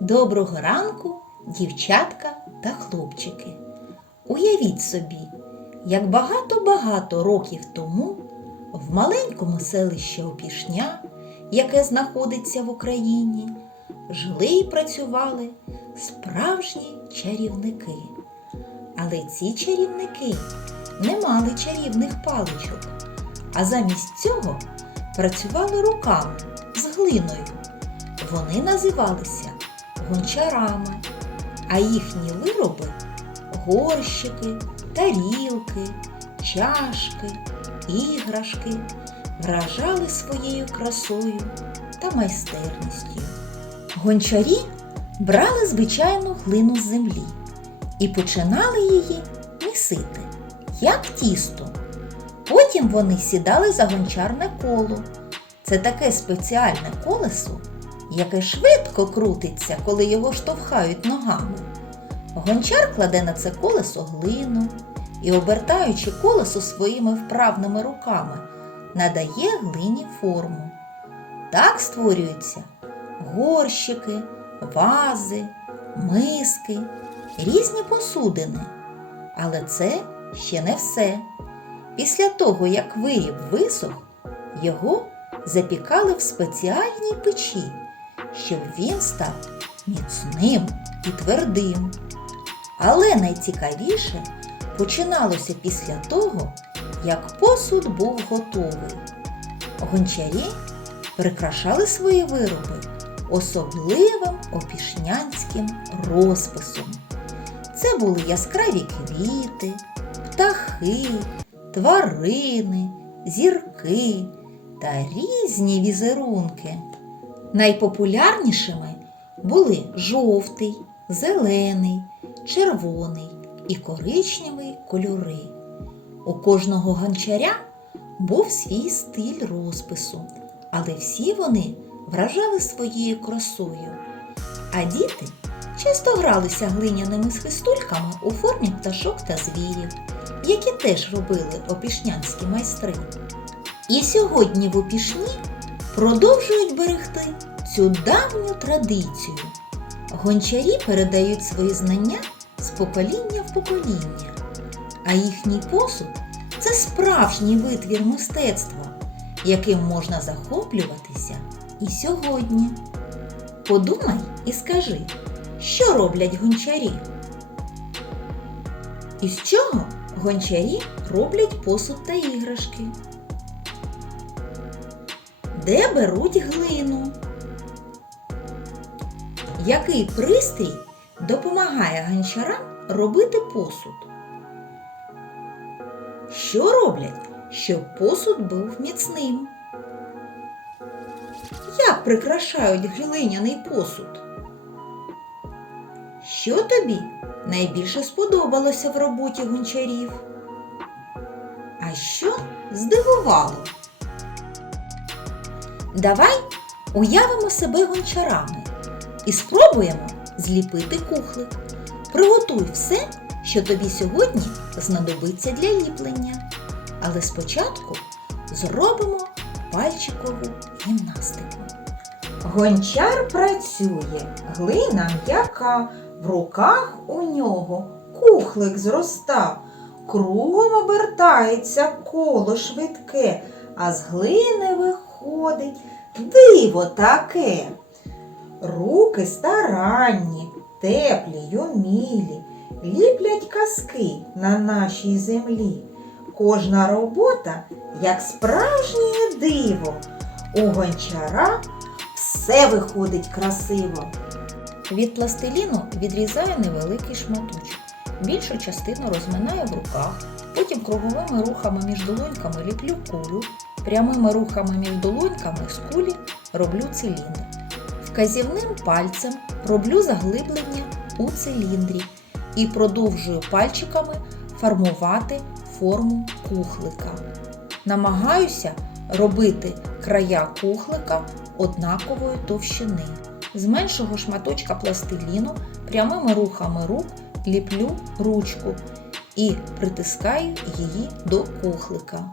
Доброго ранку, дівчатка та хлопчики. Уявіть собі, як багато-багато років тому в маленькому селищі Опішня, яке знаходиться в Україні, жили і працювали справжні чарівники. Але ці чарівники не мали чарівних паличок, а замість цього працювали руками з глиною. Вони називалися гончарами, а їхні вироби горщики, тарілки, чашки, іграшки вражали своєю красою та майстерністю. Гончарі брали звичайну глину з землі і починали її місити, як тісто. Потім вони сідали за гончарне коло. Це таке спеціальне колесо, яке швидко крутиться, коли його штовхають ногами. Гончар кладе на це колесо глину і, обертаючи колесо своїми вправними руками, надає глині форму. Так створюються горщики, вази, миски, різні посудини. Але це ще не все. Після того, як виріб висох, його запікали в спеціальній печі, щоб він став міцним і твердим. Але найцікавіше починалося після того, як посуд був готовий. Гончарі прикрашали свої вироби особливим опішнянським розписом. Це були яскраві квіти, птахи, тварини, зірки та різні візерунки. Найпопулярнішими були жовтий, зелений, червоний і коричневий кольори. У кожного гончаря був свій стиль розпису, але всі вони вражали своєю красою. А діти часто гралися глиняними схистульками у формі пташок та звірів, які теж робили опішнянські майстри. І сьогодні в Опішні продовжують берегти цю давню традицію. Гончарі передають свої знання з покоління в покоління, а їхній посуд це справжній витвір мистецтва, яким можна захоплюватися і сьогодні. Подумай і скажи, що роблять гончарі? Із чого гончарі роблять посуд та іграшки? Де беруть глину? Який пристрій допомагає гончарам робити посуд? Що роблять, щоб посуд був міцним? Як прикрашають глиняний посуд? Що тобі найбільше сподобалося в роботі гончарів? А що здивувало? Давай уявимо себе гончарами і спробуємо зліпити кухлик. Приготуй все, що тобі сьогодні знадобиться для ліплення. Але спочатку зробимо пальчикову гімнастику. Гончар працює, глина м'яка, в руках у нього кухлик зростав, кругом обертається коло швидке, а з глини виходить диво таке. Руки старанні, теплі й умілі, ліплять казки на нашій землі. Кожна робота, як справжнє диво, у гончара все виходить красиво. Від пластиліну відрізаю невеликий шматочок. Більшу частину розминаю в руках, потім круговими рухами між долоньками ліплю кулю, прямими рухами між долоньками з кулі роблю циліндр. Вказівним пальцем роблю заглиблення у циліндрі і продовжую пальчиками формувати форму кухлика. Намагаюся робити края кухлика однакової товщини. З меншого шматочка пластиліну прямими рухами рук ліплю ручку і притискаю її до кухлика.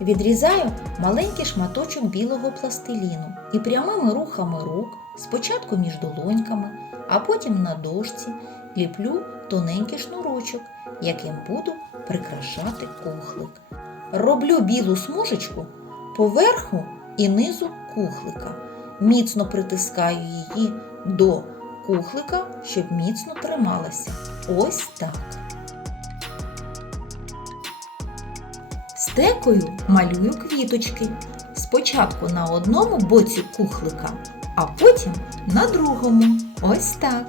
Відрізаю маленький шматочок білого пластиліну і прямими рухами рук, спочатку між долоньками, а потім на дошці ліплю тоненький шнурочок, яким буду прикрашати кухлик. Роблю білу смужечку поверху і низу кухлика. Міцно притискаю її до кухлика, щоб міцно трималася. Ось так. Стекою малюю квіточки. Спочатку на одному боці кухлика, а потім на другому. Ось так.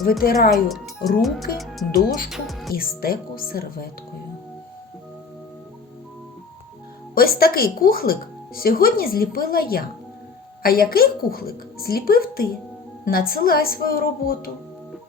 Витираю руки, дошку і стеку серветкою. Ось такий кухлик сьогодні зліпила я. А який кухлик зліпив ти? Надсилай свою роботу.